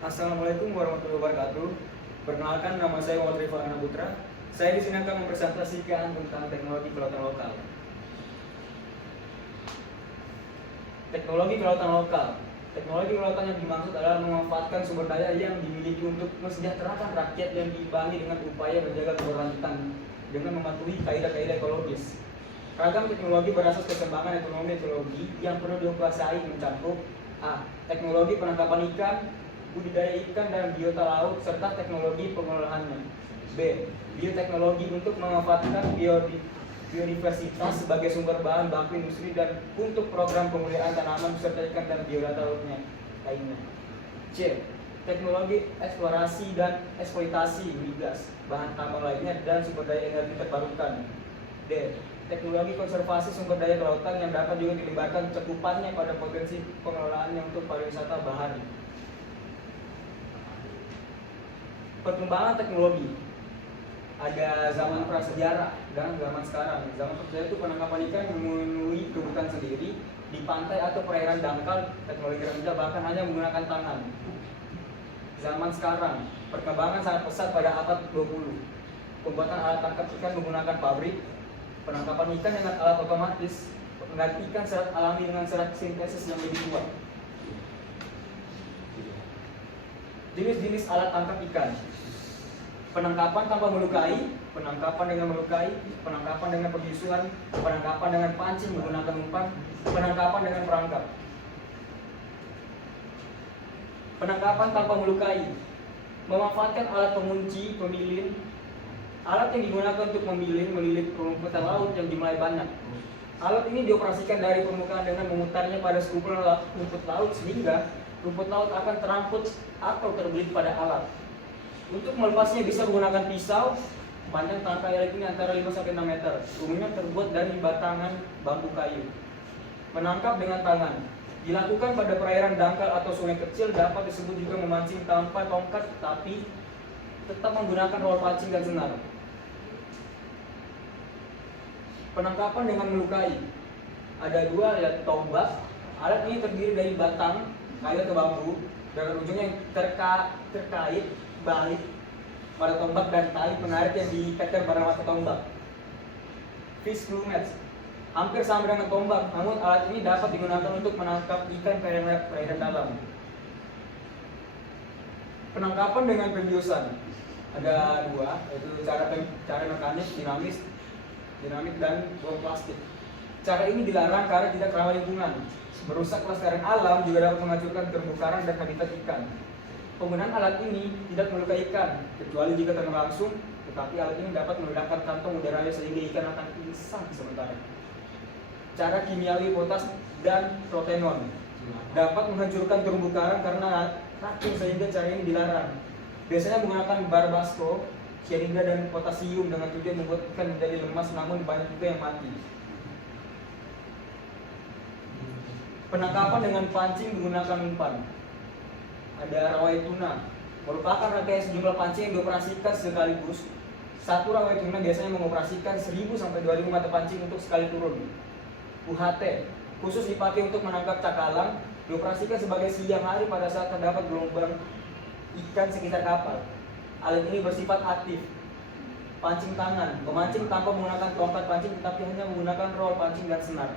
Assalamualaikum warahmatullahi wabarakatuh. Perkenalkan, nama saya Muhammad Rifan Putra. Saya di sini akan mempresentasikan tentang teknologi kelautan lokal. Teknologi kelautan lokal. Teknologi kelautan yang dimaksud adalah memanfaatkan sumber daya yang dimiliki untuk mesejahterakan rakyat yang diimbangi dengan upaya menjaga keberlanjutan dengan mematuhi kaidah-kaidah ekologis. Ragam teknologi berasas keseimbangan ekonomi ekologi yang perlu dikuasai mencakup A. Teknologi penangkapan ikan, budidaya ikan dan biota laut serta teknologi pengelolaannya. B. Bioteknologi untuk memanfaatkan biodiversitas sebagai sumber bahan baku industri dan untuk program pemulihan tanaman beserta ikan dan biota lautnya lainnya. C. Teknologi eksplorasi dan eksploitasi migas, bahan tambang lainnya dan sumber daya energi terbarukan. D. Teknologi konservasi sumber daya kelautan yang dapat juga dilibatkan cakupannya pada potensi pengelolaannya untuk pariwisata bahari. Perkembangan teknologi, ada zaman prasejarah dan zaman sekarang. Zaman prasejarah itu penangkapan ikan memenuhi kebutuhan sendiri di pantai atau perairan dangkal, teknologi rendah bahkan hanya menggunakan tangan. Zaman sekarang, perkembangan sangat pesat pada abad 20. Pembuatan alat tangkap ikan menggunakan pabrik, penangkapan ikan dengan alat otomatis, menggantikan serat alami dengan serat sintesis yang lebih kuat. Jenis-jenis alat tangkap ikan: penangkapan tanpa melukai, penangkapan dengan melukai, penangkapan dengan pembisuan, penangkapan dengan pancing menggunakan umpan, penangkapan dengan perangkap. Penangkapan tanpa melukai, memanfaatkan alat pengunci, pemilin. Alat yang digunakan untuk melilit perumputan laut yang jumlahnya banyak. Alat ini dioperasikan dari permukaan dengan memutarnya pada sekumpulan rumput laut sehingga rumput laut akan teramput atau terbelit pada alat. Untuk melepasnya bisa menggunakan pisau. Panjang tangkai alat ini antara 5-6 meter. Umumnya terbuat dari batangan bambu kayu. Menangkap dengan tangan dilakukan pada perairan dangkal atau sungai kecil, dapat disebut juga memancing tanpa tongkat tapi tetap menggunakan roll pancing dan senar. Penangkapan dengan melukai, ada dua, ya, tombak. Alat ini terdiri dari batang kayu atau bambu dengan ujungnya yang terkait balik pada tombak dan tali penarik yang diikatkan pada mata tombak. Fish glue net, hampir sama dengan tombak, namun alat ini dapat digunakan untuk menangkap ikan perairan dalam. Penangkapan dengan pembiusan, ada dua, yaitu cara mekanis, dinamik dan bom plastik. Cara ini dilarang karena tidak ramah lingkungan, merusak kelestarian alam, juga dapat menghancurkan terumbu karang dan habitat ikan. Penggunaan alat ini tidak melukai ikan, kecuali jika terkena langsung, tetapi alat ini dapat meledakkan kantong udaranya sehingga ikan akan pingsan sementara. Cara kimiawi potas dan protenon dapat menghancurkan terumbu karang karena racun sehingga cara ini dilarang. Biasanya menggunakan barbasco, cyanida dan potasium dengan tujuan membuat ikan menjadi lemas, namun banyak juga yang mati. Penangkapan dengan pancing menggunakan umpan, ada rawai tuna, merupakan rangkaian sejumlah pancing yang dioperasikan sekaligus. Satu rawai tuna biasanya mengoperasikan 1000 sampai 2000 mata pancing untuk sekali turun. UHT, khusus dipakai untuk menangkap cakalang, dioperasikan sebagai siang hari pada saat terdapat gelombang ikan sekitar kapal. Alat ini bersifat aktif. Pancing tangan, memancing tanpa menggunakan tongkat pancing tetapi hanya menggunakan roll pancing dan senar.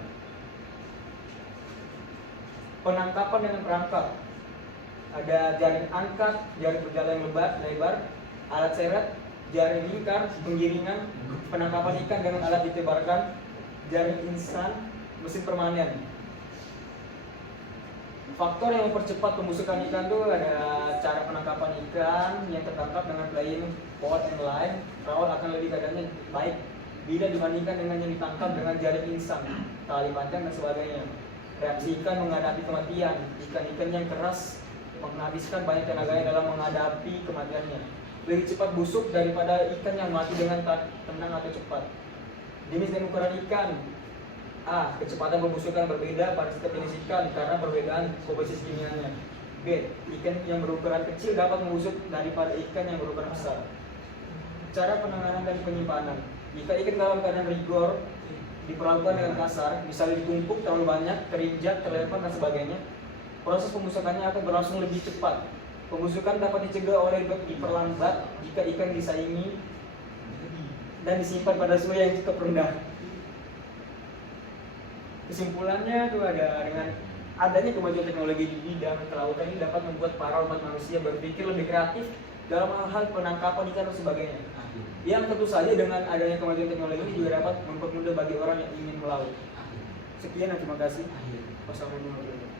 Penangkapan dengan perangkap, ada jaring angkat, jaring berjalan lebar, alat seret, jaring lingkar, penggiringan, penangkapan ikan dengan alat ditebarkan, jaring instan, mesin permanen. Faktor yang mempercepat pembusukan ikan itu ada cara penangkapan ikan yang tertangkap dengan playing pot and line. Rawl akan lebih keadaannya baik bila dibandingkan dengan yang ditangkap dengan jaring instan, tali panjang dan sebagainya. Reaksi ikan menghadapi kematian, ikan-ikan yang keras menghabiskan banyak tenaganya dalam menghadapi kematiannya. Lebih cepat busuk daripada ikan yang mati dengan tenang atau cepat. Jenis dan ukuran ikan. A. Kecepatan pembusukan berbeda pada setiap jenis ikan karena perbedaan komposisi kimianya. B. Ikan yang berukuran kecil dapat membusuk daripada ikan yang berukuran besar. Cara penanganan dan penyimpanan. Jika ikan dalam keadaan rigor diperlakukan dengan kasar, misalnya ditumpuk terlalu banyak, terinjak, terlempar dan sebagainya, proses pembusukannya akan berlangsung lebih cepat. Pembusukan dapat dicegah oleh diperlambat jika ikan disaingi dan disimpan pada suhu yang cukup rendah. Kesimpulannya itu ada dengan adanya kemajuan teknologi di bidang kelautan ini dapat membuat para umat manusia berpikir lebih kreatif dalam hal penangkapan ikan dan sebagainya. Yang tentu saja dengan adanya kemajuan teknologi ini juga dapat mempermudah bagi orang yang ingin melaut. Sekian dan terima kasih. Wassalamualaikum warahmatullahi wabarakatuh.